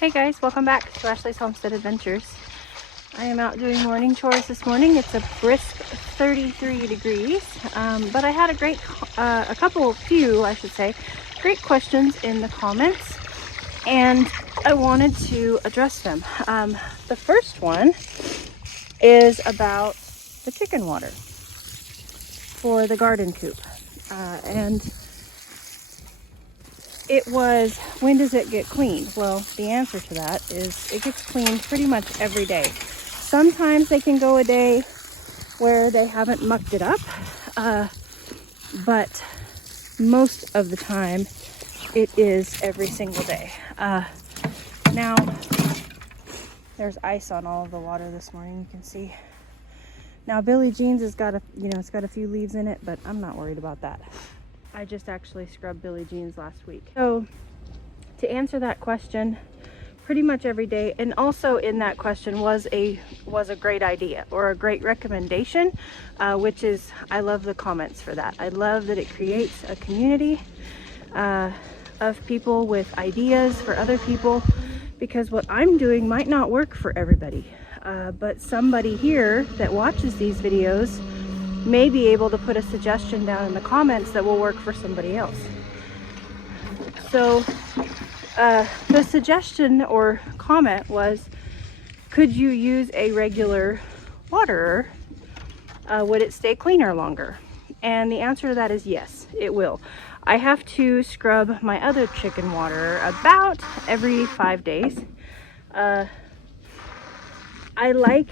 Hey guys, welcome back to Ashley's Homestead Adventures. I am out doing morning chores this morning. It's a brisk 33 degrees, but I had a few great questions in the comments, and I wanted to address them. The first one is about the chicken water for the garden coop, and it was, when does it get cleaned? Well, the answer to that is it gets cleaned pretty much every day. Sometimes they can go a day where they haven't mucked it up, but most of the time it is every single day. Now, there's ice on all of the water this morning, you can see. Now, Billie Jean's has got it's got a few leaves in it, but I'm not worried about that. I just actually scrubbed Billie Jean's last week. So to answer that question, pretty much every day, and also in that question was a great idea or a great recommendation, which is, I love the comments for that. I love that it creates a community of people with ideas for other people, because what I'm doing might not work for everybody, but somebody here that watches these videos may be able to put a suggestion down in the comments that will work for somebody else. So the suggestion or comment was, could you use a regular waterer? Would it stay cleaner longer? And the answer to that is yes, it will. I have to scrub my other chicken waterer about every 5 days. I like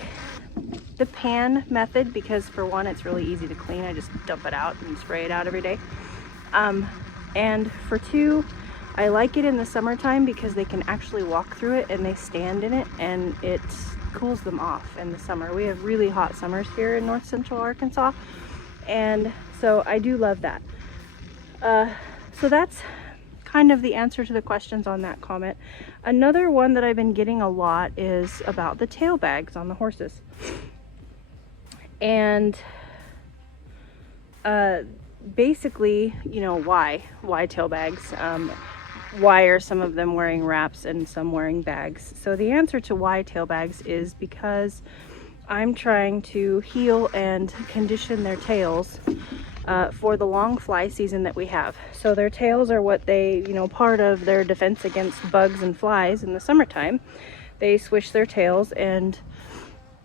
the pan method because, for one, it's really easy to clean. I just dump it out and spray it out every day. And for two, I like it in the summertime because they can actually walk through it and they stand in it, and it cools them off in the summer. We have really hot summers here in north central Arkansas, and so I do love that. So that's kind of the answer to the questions on that comment. Another one that I've been getting a lot is about the tail bags on the horses. And basically, why tail bags? Why are some of them wearing wraps and some wearing bags? So the answer to why tail bags is because I'm trying to heal and condition their tails for the long fly season that we have. So their tails are what they, part of their defense against bugs and flies in the summertime. They swish their tails and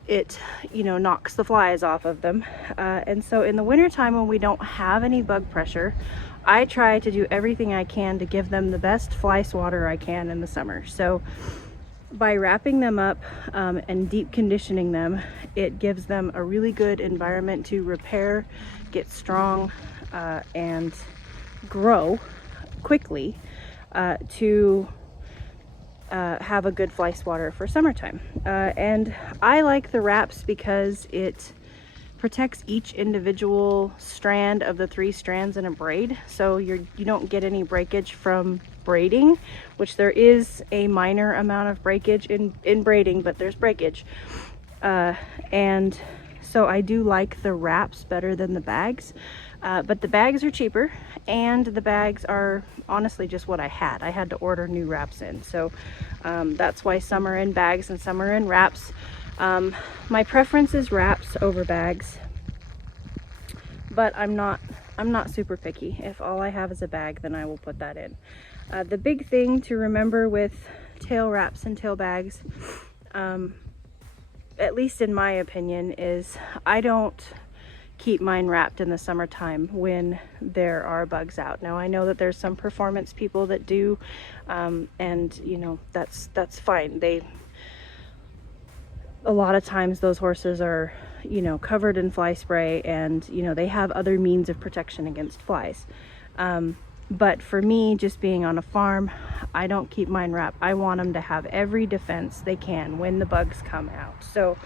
it knocks the flies off of them, and so in the wintertime, when we don't have any bug pressure, I try to do everything I can to give them the best fly swatter I can in the summer. So by wrapping them up and deep conditioning them, it gives them a really good environment to repair, get strong, and grow quickly to have a good fly swatter for summertime. And I like the wraps because it protects each individual strand of the 3 strands in a braid, so you don't get any breakage from braiding, which there is a minor amount of breakage in braiding, but there's breakage. And so I do like the wraps better than the bags, but the bags are cheaper, and the bags are honestly just what I had to order new wraps in. So that's why some are in bags and some are in wraps. My preference is wraps over bags, but I'm not super picky. If all I have is a bag, then I will put that in. The big thing to remember with tail wraps and tail bags, at least in my opinion, is I don't keep mine wrapped in the summertime when there are bugs out. Now, I know that there's some performance people that do, and that's fine. A lot of times those horses are covered in fly spray, and they have other means of protection against flies. But for me, just being on a farm, I don't keep mine wrapped. I want them to have every defense they can when the bugs come out. So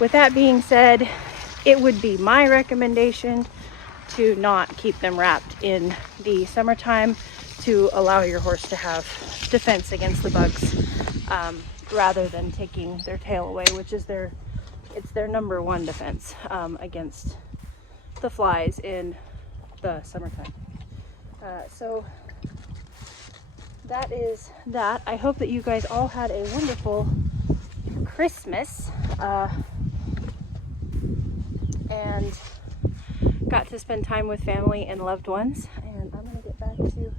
with that being said, it would be my recommendation to not keep them wrapped in the summertime, to allow your horse to have defense against the bugs, rather than taking their tail away, which is their number one defense against the flies in the summertime. So that is that. I hope that you guys all had a wonderful Christmas and got to spend time with family and loved ones. And I'm gonna get back to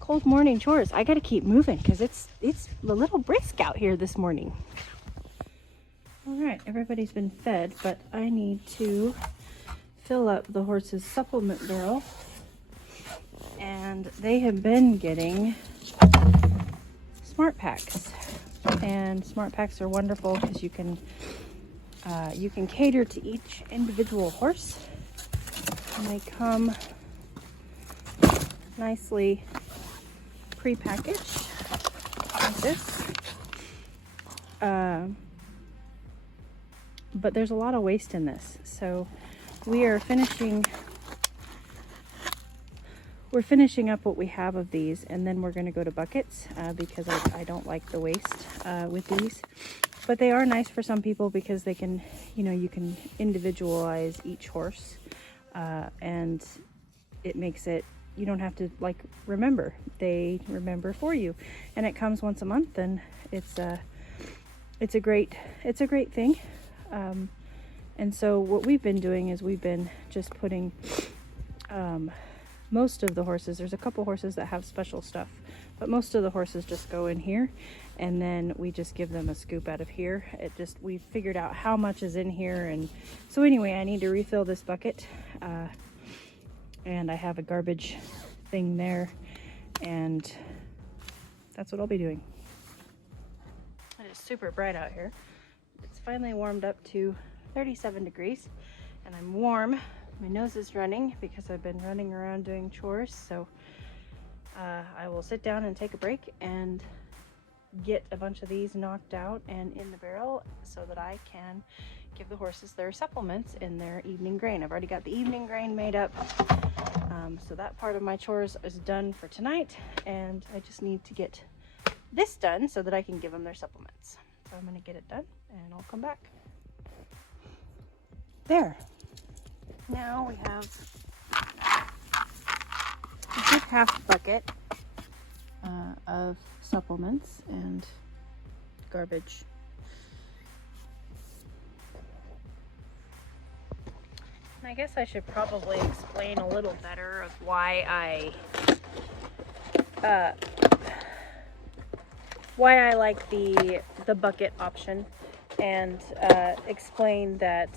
cold morning chores. I gotta keep moving because it's a little brisk out here this morning. All right, everybody's been fed, but I need to fill up the horse's supplement barrel. And they have been getting smart packs, and smart packs are wonderful because you can cater to each individual horse, and they come nicely pre-packaged like this. But there's a lot of waste in this, so we're finishing up what we have of these, and then we're going to go to buckets because I don't like the waste with these. But they are nice for some people because they can, you can individualize each horse, and it makes it, you don't have to remember. They remember for you, and it comes once a month, and it's a great thing. And so what we've been doing is we've been just putting most of the horses, there's a couple horses that have special stuff, but most of the horses just go in here, and then we just give them a scoop out of here. We figured out how much is in here, and so anyway, I need to refill this bucket, and I have a garbage thing there, and that's what I'll be doing. And it's super bright out here. It's finally warmed up to 37 degrees, and I'm warm. My nose is running because I've been running around doing chores, so I will sit down and take a break and get a bunch of these knocked out and in the barrel so that I can give the horses their supplements in their evening grain. I've already got the evening grain made up, so that part of my chores is done for tonight, and I just need to get this done so that I can give them their supplements. So I'm going to get it done and I'll come back. There. Now we have a good half bucket of supplements and garbage. And I guess I should probably explain a little better of why I like the bucket option, and explain that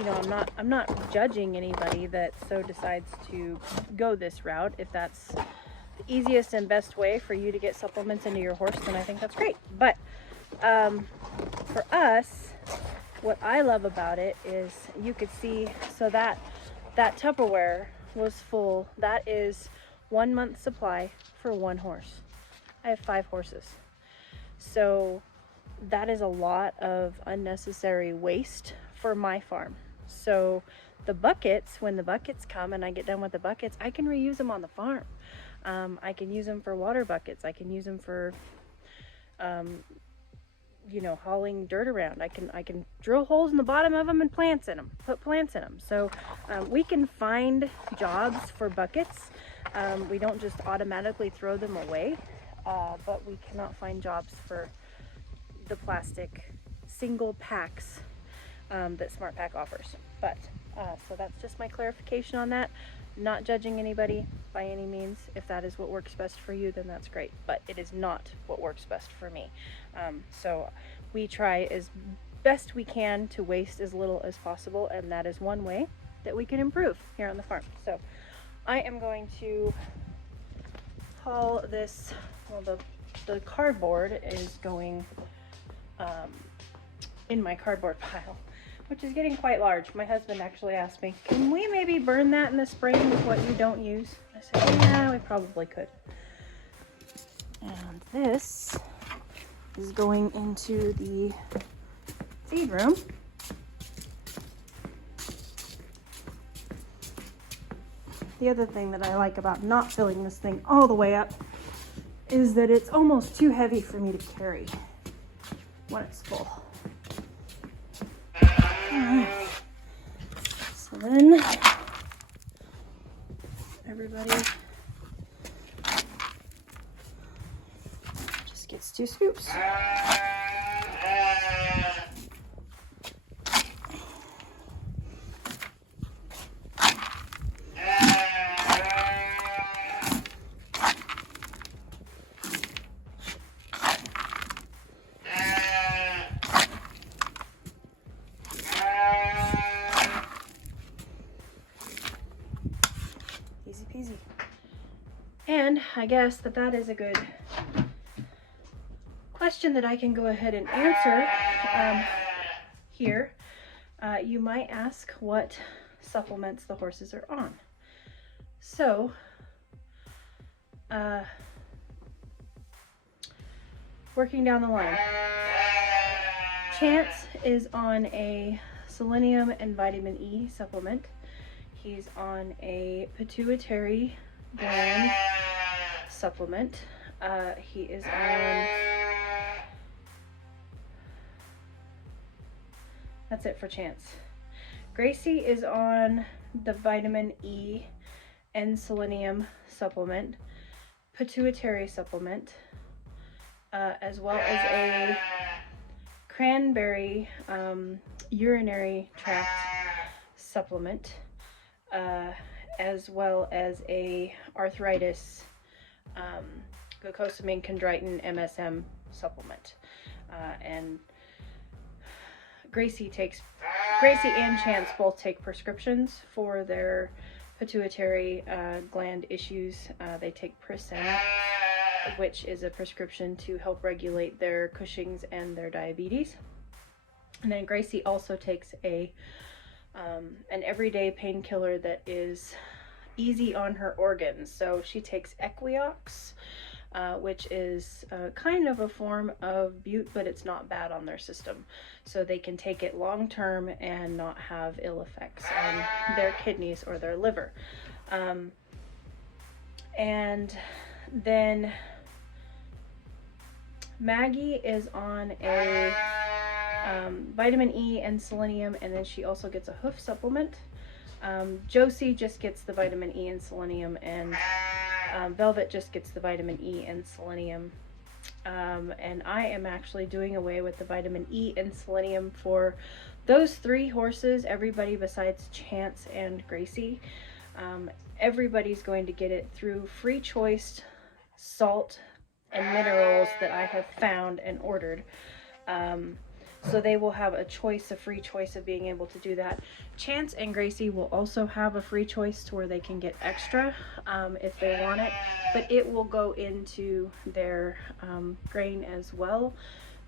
I'm not judging anybody that so decides to go this route. If that's the easiest and best way for you to get supplements into your horse, then I think that's great. But for us, what I love about it is you could see, so that Tupperware was full. That is 1 month supply for one horse. I have 5 horses. So that is a lot of unnecessary waste for my farm. So the buckets, when the buckets come and I get done with the buckets, I can reuse them on the farm. I can use them for water buckets. I can use them for, hauling dirt around. I can drill holes in the bottom of them and plants in them, put plants in them. So we can find jobs for buckets. We don't just automatically throw them away, but we cannot find jobs for the plastic single packs that Smart Pack offers. But so that's just my clarification on that. Not judging anybody by any means. If that is what works best for you, then that's great, but it is not what works best for me. So we try as best we can to waste as little as possible, and that is one way that we can improve here on the farm. So I am going to haul this, well, the cardboard is going in my cardboard pile, which is getting quite large. My husband actually asked me, can we maybe burn that in the spring with what you don't use? I said, yeah, we probably could. And this is going into the feed room. The other thing that I like about not filling this thing all the way up is that it's almost too heavy for me to carry when it's full. Alright, so then everybody 2 scoops. Easy peasy. And I guess that is a good question that I can go ahead and answer here. You might ask what supplements the horses are on. So, working down the line, Chance is on a selenium and vitamin E supplement. He's on a pituitary gland supplement. He is on, that's it for Chance. Gracie is on the vitamin E and selenium supplement, pituitary supplement, as well as a cranberry urinary tract supplement, as well as a arthritis glucosamine chondroitin MSM supplement. And Gracie and Chance both take prescriptions for their pituitary gland issues. They take Prisen, which is a prescription to help regulate their Cushing's and their diabetes. And then Gracie also takes an everyday painkiller that is easy on her organs. So she takes Equiox, which is kind of a form of Butte, but it's not bad on their system. So they can take it long term and not have ill effects on their kidneys or their liver. And then Maggie is on a vitamin E and selenium, and then she also gets a hoof supplement. Josie just gets the vitamin E and selenium, and Velvet just gets the vitamin E and selenium. And I am actually doing away with the vitamin E and selenium for those 3 horses, everybody besides Chance and Gracie. Everybody's going to get it through free choice salt and minerals that I have found and ordered. So they will have a free choice of being able to do that. Chance and Gracie will also have a free choice to where they can get extra if they want it, but it will go into their grain as well,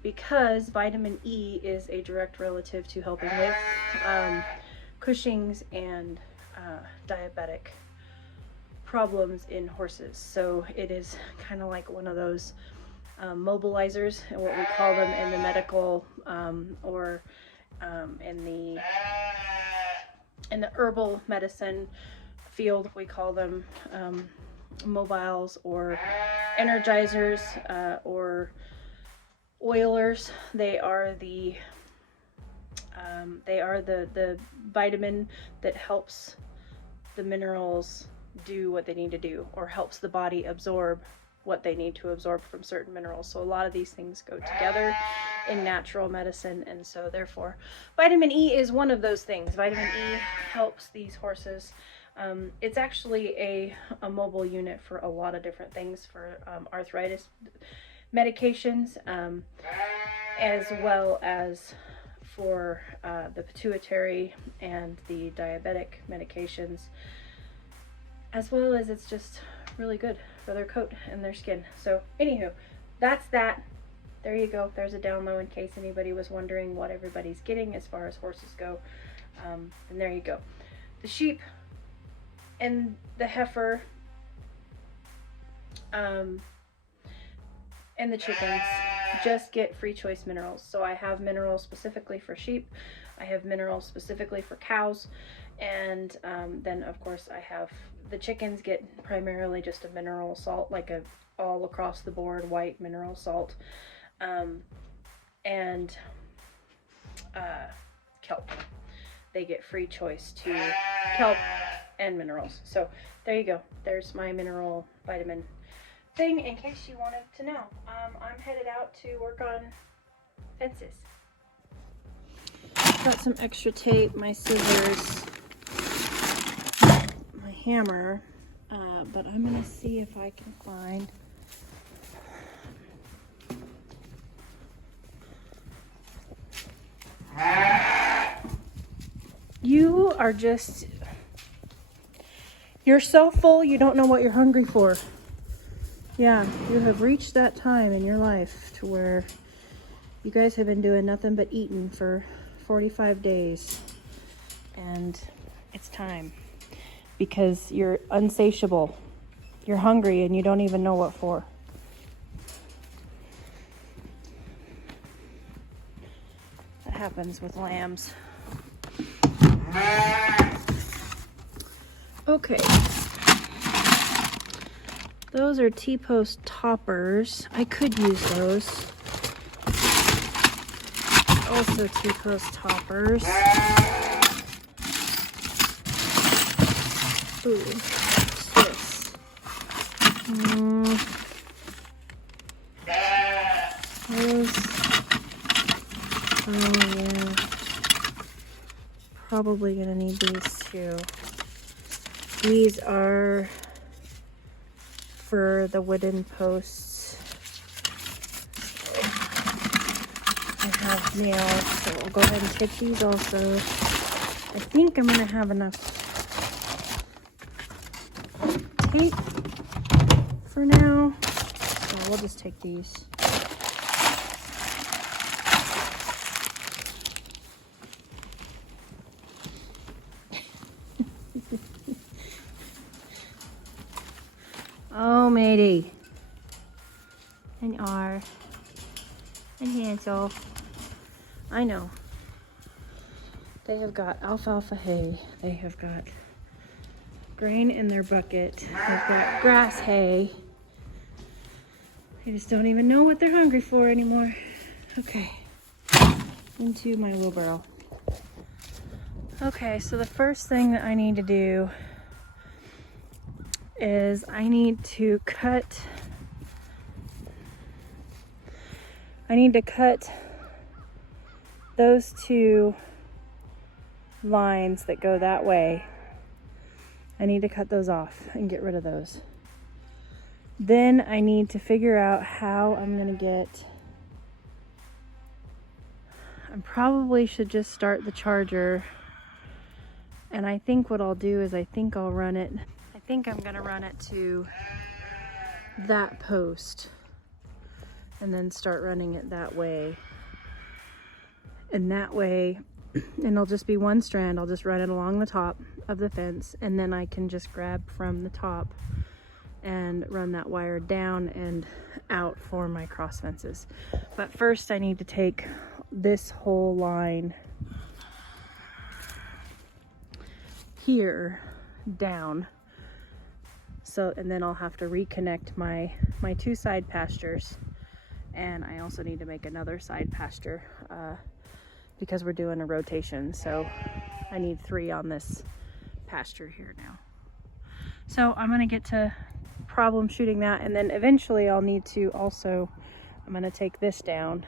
because vitamin E is a direct relative to helping with Cushing's and diabetic problems in horses. So it is kind of like one of those mobilizers, and what we call them in the medical or in the herbal medicine field, we call them mobiles or energizers or oilers. They are the vitamin that helps the minerals do what they need to do, or helps the body absorb what they need to absorb from certain minerals. So a lot of these things go together in natural medicine, and so therefore vitamin E is one of those things. Vitamin E helps these horses. It's actually a mobile unit for a lot of different things, for arthritis medications, as well as for the pituitary and the diabetic medications, as well as it's just really good for their coat and their skin. So anywho, that's that. There you go. There's a down low in case anybody was wondering what everybody's getting as far as horses go. And there you go. The sheep and the heifer and the chickens just get free choice minerals. So I have minerals specifically for sheep, I have minerals specifically for cows, and then of course I have the chickens get primarily just a mineral salt, like a all across the board white mineral salt, and kelp. They get free choice to kelp and minerals. So there you go. There's my mineral vitamin thing in case you wanted to know. I'm headed out to work on fences. Got some extra tape, my scissors, my hammer, but I'm gonna see if I can find you are just, you're so full you don't know what you're hungry for. Yeah, you have reached that time in your life to where you guys have been doing nothing but eating for 45 days. And it's time because you're unsatiable. You're hungry and you don't even know what for. That happens with lambs. Okay. Those are T-post toppers. I could use those. Also T-post toppers. Ooh, what's this? Those. Oh yeah. Probably gonna need these too. These are for the wooden posts. I have nails, so I'll go ahead and take these also. I think I'm gonna have enough tape for now, so we'll just take these. Oh, matey. And R. And Hansel. I know. They have got alfalfa hay. They have got grain in their bucket. They've got grass hay. They just don't even know what they're hungry for anymore. Okay. Into my wheelbarrow. Okay, so the first thing that I need to do is I need to cut those two lines that go that way. I need to cut those off and get rid of those. Then I need to figure out how I'm gonna get, I probably should just start the charger, and I think what I'll do is I think I'm gonna run it to that post and then start running it that way. And that way, and it'll just be one strand, I'll just run it along the top of the fence, and then I can just grab from the top and run that wire down and out for my cross fences. But first I need to take this whole line here down. So, and then I'll have to reconnect my two side pastures, and I also need to make another side pasture because we're doing a rotation, so I need 3 on this pasture here now. So I'm gonna get to problem shooting that, and then eventually I'll need to also, I'm gonna take this down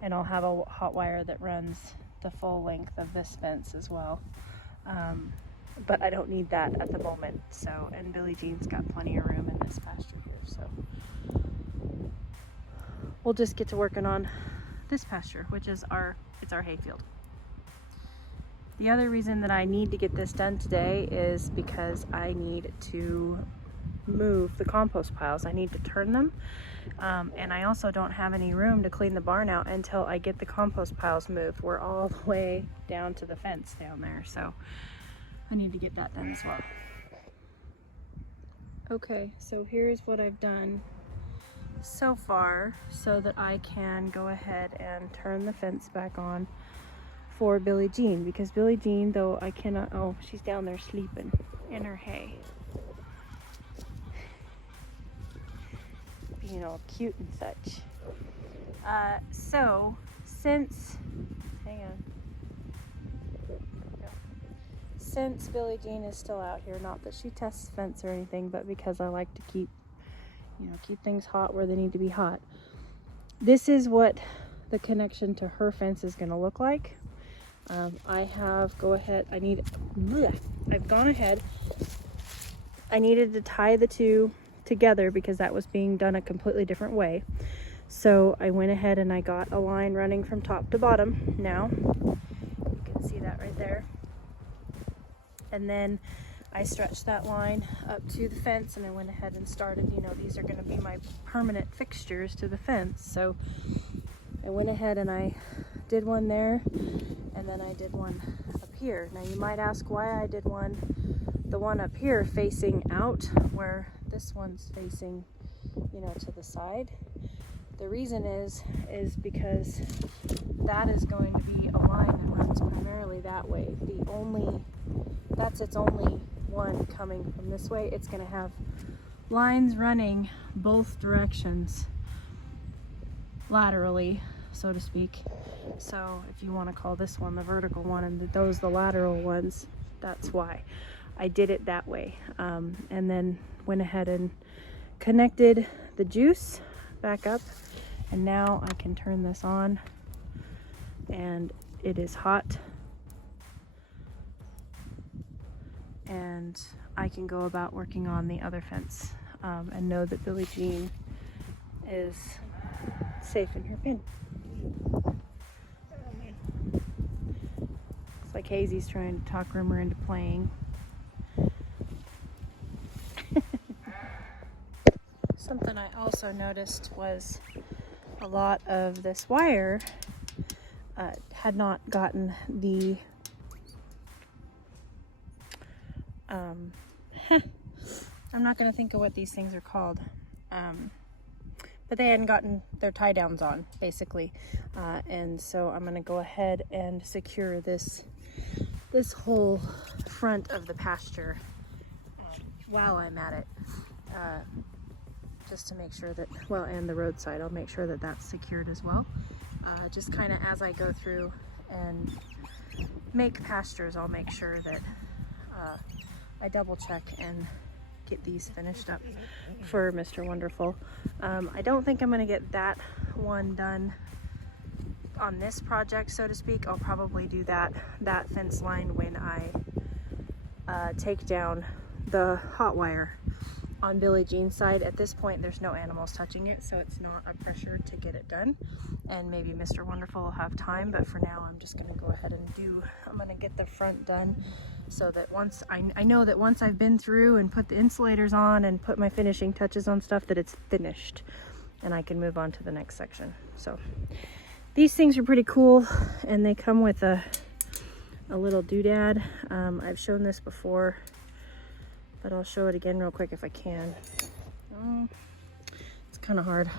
and I'll have a hot wire that runs the full length of this fence as well. But I don't need that at the moment, so, and Billie Jean's got plenty of room in this pasture here, so we'll just get to working on this pasture, which is our hayfield. The other reason that I need to get this done today is because I need to move the compost piles. I need to turn them, and I also don't have any room to clean the barn out until I get the compost piles moved. We're all the way down to the fence down there, so I need to get that done as well. Okay, so here's what I've done so far so that I can go ahead and turn the fence back on for Billie Jean, because Billie Jean, though I cannot, oh, she's down there sleeping in her hay, being all cute and such. So since, hang on. Since Billie Jean is still out here, not that she tests fence or anything, but because I like to keep you know, keep things hot where they need to be hot. This is what the connection to her fence is going to look like. I've gone ahead. I needed to tie the two together because that was being done a completely different way. So I went ahead and I got a line running from top to bottom now. You can see that right there. And then I stretched that line up to the fence, and I went ahead and started, you know, these are going to be my permanent fixtures to the fence. So I went ahead and I did one there, and then I did one up here. Now you might ask why I did the one up here facing out where this one's facing, you know, to the side. The reason is because that is going to be a line that runs primarily that way. That's its only one coming from this way. It's going to have lines running both directions laterally, so to speak. So if you want to call this one the vertical one and those the lateral ones, that's why I did it that way. And then went ahead and connected the juice back up, and now I can turn this on and it is hot, and I can go about working on the other fence and know that Billie Jean is safe in her pen. It's like Hazy's trying to talk Rimmer into playing. Something I also noticed was a lot of this wire had not gotten the I'm not going to think of what these things are called, but they hadn't gotten their tie downs on, basically, and so I'm going to go ahead and secure this whole front of the pasture while I'm at it, just to make sure that, well, and the roadside, I'll make sure that that's secured as well. Just kind of as I go through and make pastures, I'll make sure that I double check and get these finished up for Mr. Wonderful. I don't think I'm going to get that one done on this project, so to speak. I'll probably do that fence line when I take down the hot wire on Billie Jean's side. At this point, there's no animals touching it, so it's not a pressure to get it done. And maybe Mr. Wonderful will have time, but for now, I'm just going to go ahead and I'm going to get the front done, so that once I know that once I've been through and put the insulators on and put my finishing touches on stuff, that it's finished and I can move on to the next section. So these things are pretty cool, and they come with a little doodad. I've shown this before, but I'll show it again real quick if I can. It's kind of hard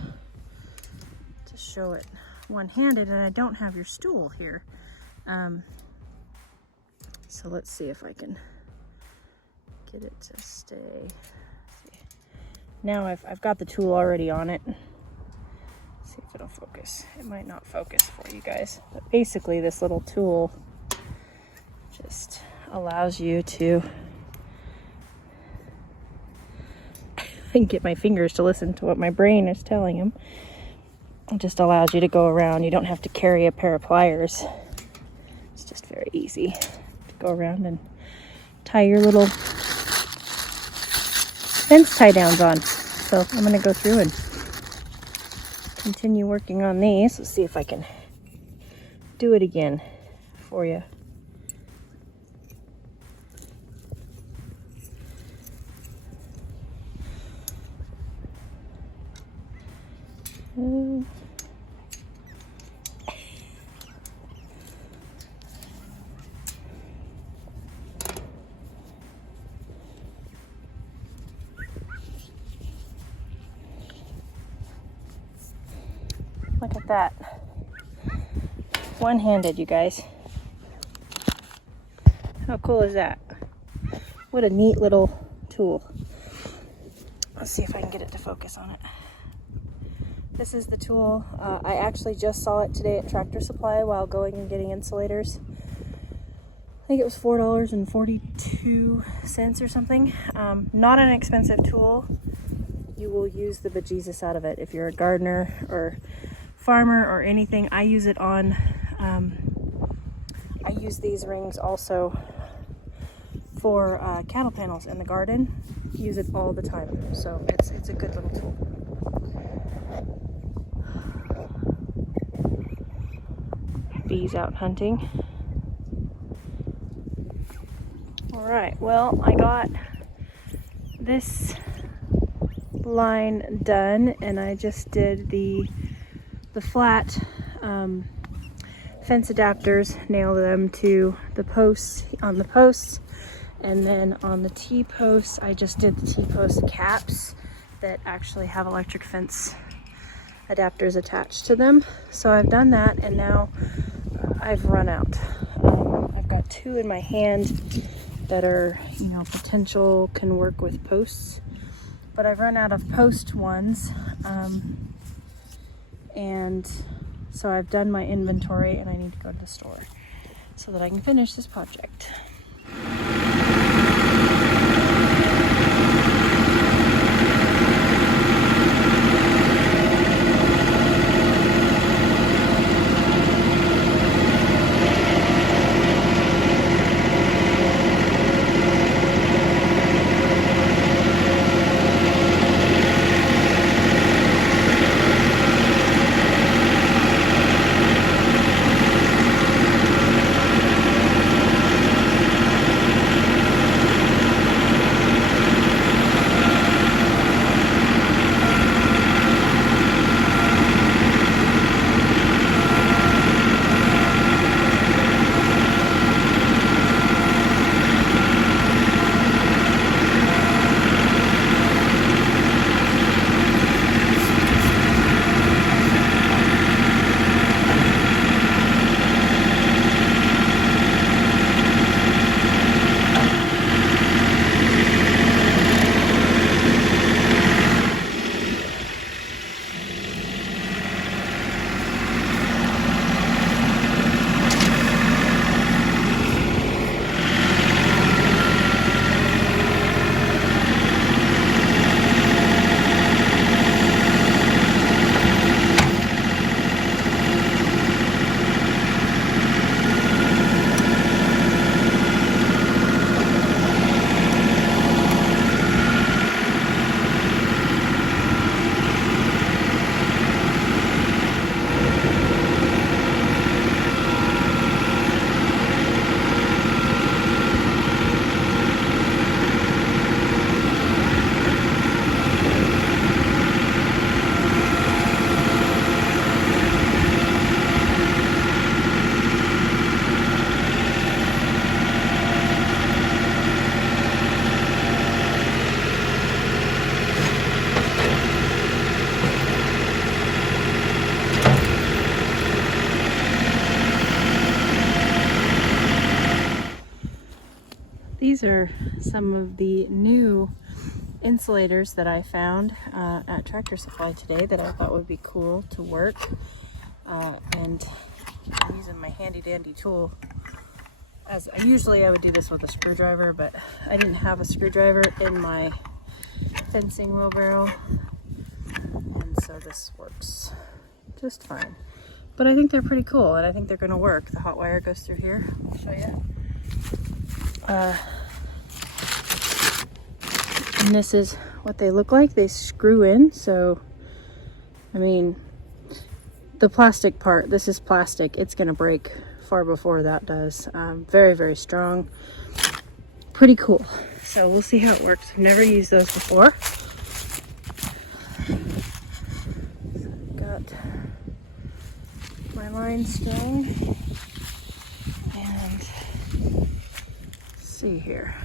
to show it one-handed, and I don't have your stool here. So let's see if I can get it to stay. Now I've got the tool already on it. Let's see if it'll focus. It might not focus for you guys, but basically this little tool just allows you to get my fingers to listen to what my brain is telling him. It just allows you to go around. You don't have to carry a pair of pliers. It's just very easy to go around and tie your little fence tie downs on. So I'm going to go through and continue working on these. Let's see if I can do it again for you. Look at that. One-handed, you guys. How cool is that? What a neat little tool. Let's see if I can get it to focus on it. This is the tool. I actually just saw it today at Tractor Supply while going and getting insulators. I think it was $4.42 or something. Not an expensive tool. you will use the bejesus out of it. If you're a gardener or farmer or anything, I use it on, I use these rings also for cattle panels in the garden. Use it all the time, so it's a good little tool. Bees out hunting. All right, well, I got this line done, and I just did the flat fence adapters, nailed them to the posts, on the posts, and then on the T-posts I just did the T-post caps that actually have electric fence adapters attached to them. So I've done that, and now I've run out. I've got 2 in my hand that are, you know, potential, can work with posts, but I've run out of post ones, and so I've done my inventory, and I need to go to the store so that I can finish this project. These are some of the new insulators that I found at Tractor Supply today that I thought would be cool to work. And I'm using my handy dandy tool. As usually I would do this with a screwdriver, but I didn't have a screwdriver in my fencing wheelbarrow, and so this works just fine. But I think they're pretty cool, and I think they're going to work. The hot wire goes through here. I'll show you. And this is what they look like. They screw in, so I mean, the plastic part, this is plastic, it's going to break far before that does. Very, very strong. Pretty cool. So we'll see how it works. I've never used those before. Got my line string, and let's see here.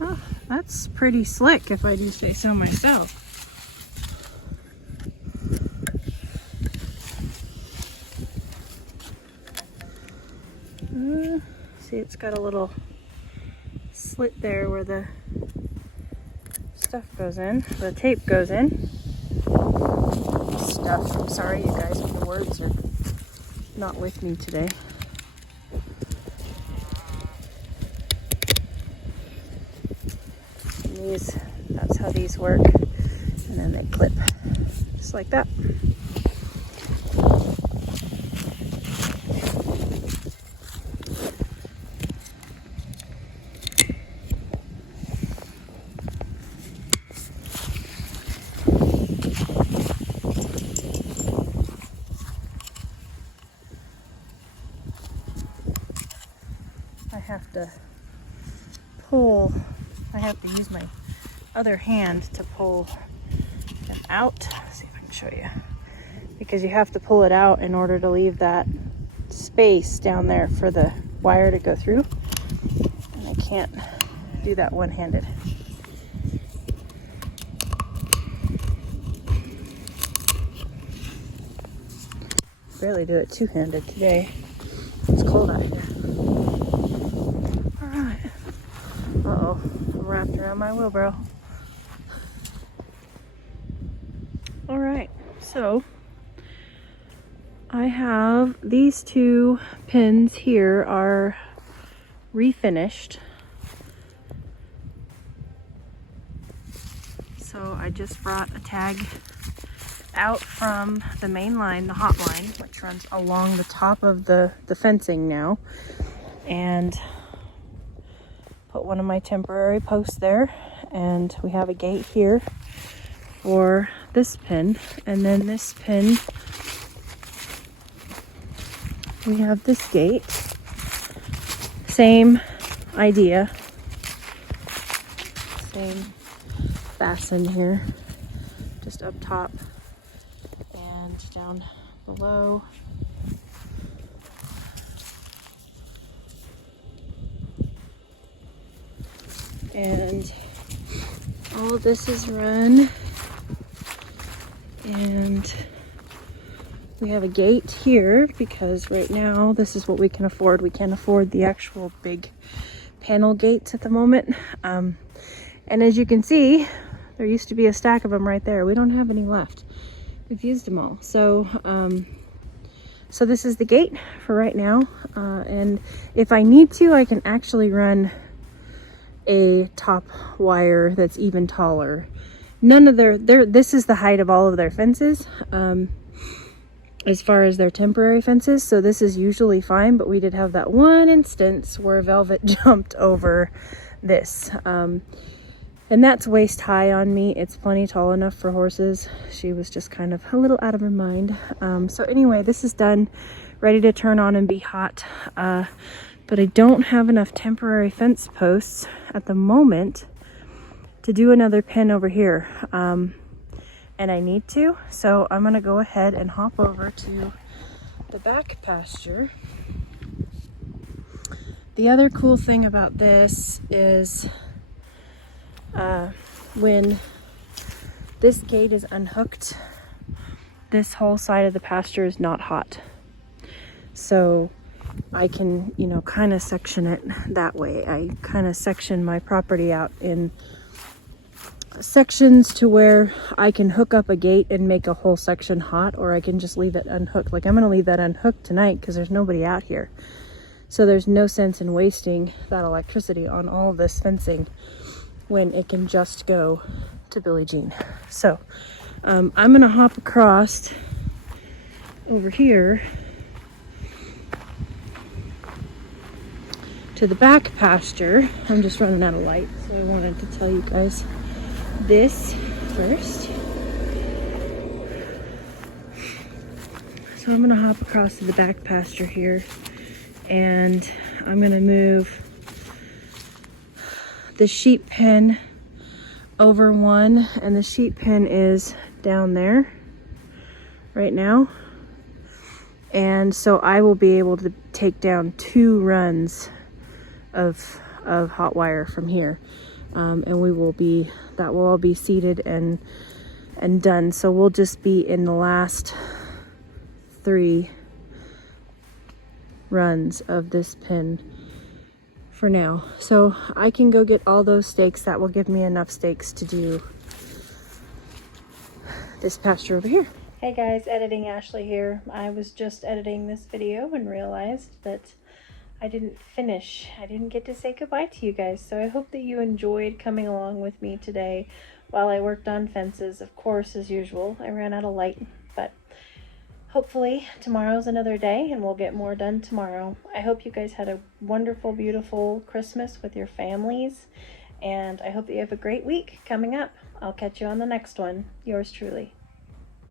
Oh, that's pretty slick, if I do say so myself. See, it's got a little slit there where the stuff goes in, the tape goes in. Stuff, I'm sorry you guys, the words are not with me today. And these, that's how these work. And then they clip just like that. I have to use my other hand to pull them out. Let's see if I can show you. Because you have to pull it out in order to leave that space down there for the wire to go through. And I can't do that one-handed. Barely do it two-handed today. It's cold out here. Alright. Uh-oh, I'm wrapped around my wheelbarrow. Alright, so I have these two pins here are refinished. So I just brought a tag out from the main line, the hot line, which runs along the top of the fencing now, and put one of my temporary posts there. And we have a gate here for this pin, and then this pin, we have this gate. Same idea, same fasten here, just up top and down below. And all of this is run, and we have a gate here because right now this is what we can afford. We can't afford the actual big panel gates at the moment. And as you can see, there used to be a stack of them right there. We don't have any left. We've used them all. So so this is the gate for right now. And if I need to, I can actually run a top wire that's even taller. None of this is the height of all of their fences, as far as their temporary fences. So this is usually fine, but we did have that one instance where Velvet jumped over this. And that's waist high on me. It's plenty tall enough for horses. She was just kind of a little out of her mind. So anyway, this is done, ready to turn on and be hot. But I don't have enough temporary fence posts at the moment to do another pin over here. And I need to, so I'm gonna go ahead and hop over to the back pasture. The other cool thing about this is when this gate is unhooked, this whole side of the pasture is not hot. So I can, you know, kind of section it that way. I kind of section my property out in sections to where I can hook up a gate and make a whole section hot, or I can just leave it unhooked. Like I'm going to leave that unhooked tonight because there's nobody out here. So there's no sense in wasting that electricity on all of this fencing when it can just go to Billie Jean. So I'm going to hop across over here to the back pasture. I'm just running out of light, so I wanted to tell you guys this first. So I'm gonna hop across to the back pasture here, and I'm gonna move the sheep pen over one, and the sheep pen is down there right now. And so I will be able to take down 2 runs of hot wire from here. And that will all be seated and done. So we'll just be in the last 3 runs of this pin for now. So I can go get all those stakes. That will give me enough stakes to do this pasture over here. Hey guys, Editing Ashley here. I was just editing this video and realized that I didn't finish. I didn't get to say goodbye to you guys. So I hope that you enjoyed coming along with me today while I worked on fences. Of course, as usual, I ran out of light, but hopefully tomorrow's another day and we'll get more done tomorrow. I hope you guys had a wonderful, beautiful Christmas with your families, and I hope that you have a great week coming up. I'll catch you on the next one. Yours truly.